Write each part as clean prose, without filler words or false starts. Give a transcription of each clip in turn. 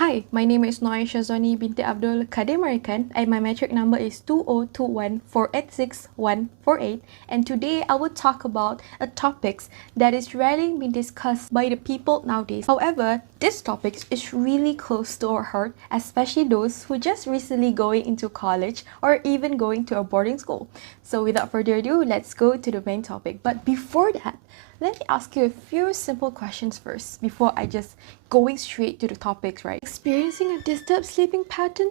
Hi, my name is Noy Shazoni binti Abdul Kadir Marikan and my metric number is 2021486148, and today I will talk about a topic that is rarely being discussed by the people nowadays. However, this topic is really close to our heart, especially those who just recently going into college or even going to a boarding school. So without further ado, let's go to the main topic. But before that, let me ask you a few simple questions first before I just going straight to the topics, right? Experiencing a disturbed sleeping pattern,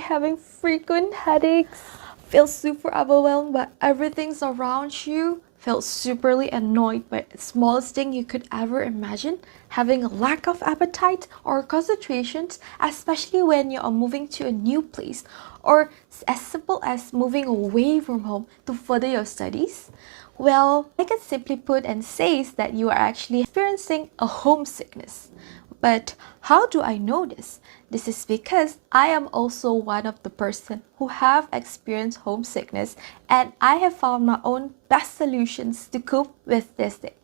having frequent headaches, feel super overwhelmed by everything around you, felt superly annoyed by the smallest thing you could ever imagine, having a lack of appetite or concentrations, especially when you are moving to a new place, or as simple as moving away from home to further your studies. Well, I can simply put and say that you are actually experiencing a homesickness. But how do I know this? This is because I am also one of the person who have experienced homesickness, and I have found my own best solutions to cope with this thing.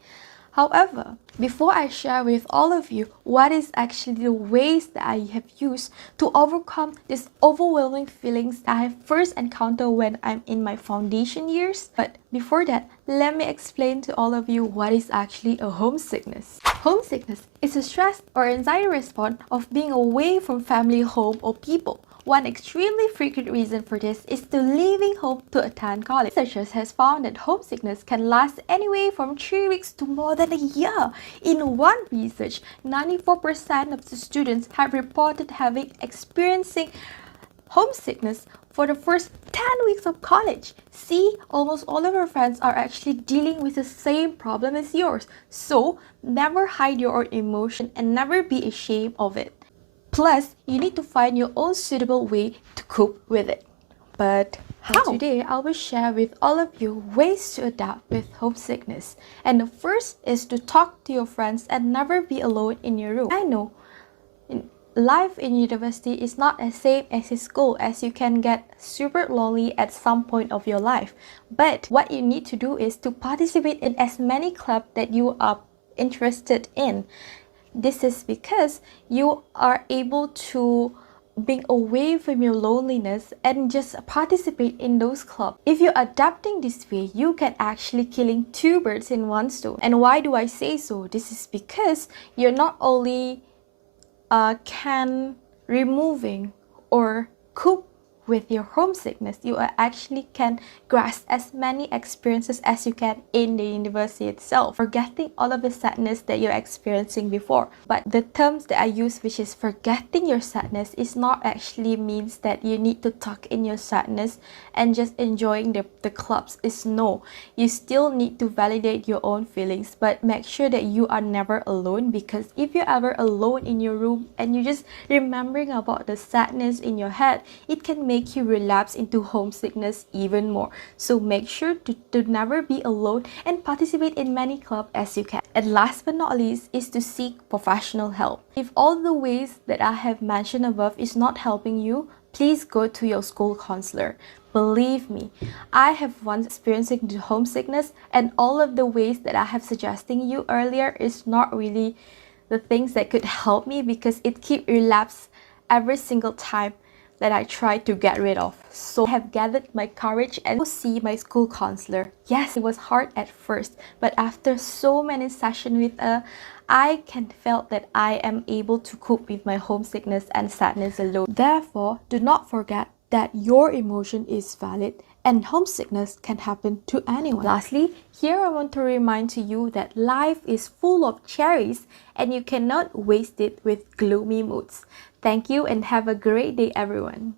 However, before I share with all of you what is actually the ways that I have used to overcome these overwhelming feelings that I first encountered when I'm in my foundation years, but before that, let me explain to all of you what is actually a homesickness. Homesickness is a stress or anxiety response of being away from family, home, or people. One extremely frequent reason for this is to leaving home to attend college. Researchers have found that homesickness can last anywhere from 3 weeks to more than a year. In one research, 94% of the students have reported experiencing homesickness for the first 10 weeks of college. See, almost all of our friends are actually dealing with the same problem as yours. So, never hide your own emotion and never be ashamed of it. Plus, you need to find your own suitable way to cope with it. But how? Today, I will share with all of you ways to adapt with homesickness. And the first is to talk to your friends and never be alone in your room. I know life in university is not as same as in school, as you can get super lonely at some point of your life. But what you need to do is to participate in as many clubs that you are interested in. This is because you are able to being away from your loneliness and just participate in those clubs. If you're adapting this way, you can actually killing two birds in one stone. And why do I say so? This is because you're not only can removing or cope with your homesickness, you actually can grasp as many experiences as you can in the university itself, forgetting all of the sadness that you're experiencing before. But the terms that I use, which is forgetting your sadness, is not actually means that you need to tuck in your sadness and just enjoying the clubs. Is no, you still need to validate your own feelings, but make sure that you are never alone, because if you're ever alone in your room and you're just remembering about the sadness in your head, it can make you relapse into homesickness even more. So make sure to never be alone and participate in many clubs as you can. And last but not least is to seek professional help. If all the ways that I have mentioned above is not helping you, please go to your school counselor. Believe me, I have once experiencing the homesickness, and all of the ways that I have suggesting you earlier is not really the things that could help me, because it keep relapse every single time that I tried to get rid of. So I have gathered my courage and go see my school counselor. Yes, it was hard at first, but after so many sessions with her, I can felt that I am able to cope with my homesickness and sadness alone. Therefore, do not forget that your emotion is valid and homesickness can happen to anyone. Lastly, here I want to remind to you that life is full of cherries and you cannot waste it with gloomy moods. Thank you and have a great day, everyone.